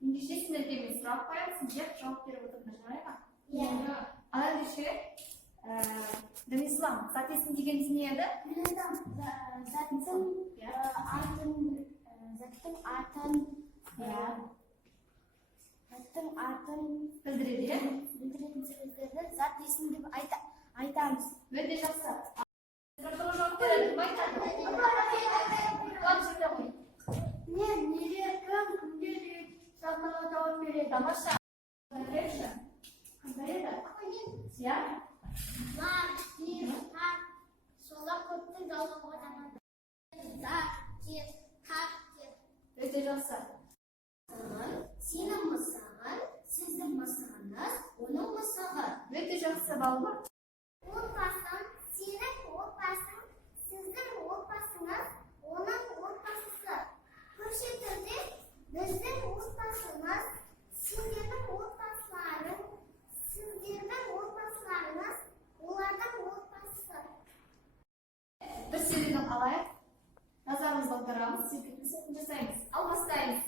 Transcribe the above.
Ендеше сіздерге мен сұрақ қоямын, сіздер жауап беріп отырыңдар, жарай ма? Иә. Ал ендеше Дінислам, зат есім дегеніміз не еді? Заттың атын Білдіреді. білдіретін сөздерді зат есім деп айтамыз. Өте жақсы. Сұрақтарға жауап береді, кім айтады? Қуаныш айта ғой. Мен нелер, кім, күндер сақтала жауап береді. Тамаша. Қандай еді? Иә? Зат, кез, тақ, солар көптің жалғауға жанады. Зат, кез, тақ, кез. Өте жақсы. Сенің мысығың, сіздің мысығыңыз, оның мысығы. Өте жақсы, балалар. Отбасың, сенің отбасың, сіздің отбасыңыз, оның отбасысы. Көрше түрде біздің отбасымыз, сендердің отбасыларың, сіздердің отбасыларыңыз, олардың отбасы. Бір сөйлемді алайық. Назарымызды аударамыз, серкетін жасаймыз. Ал бастаймыз.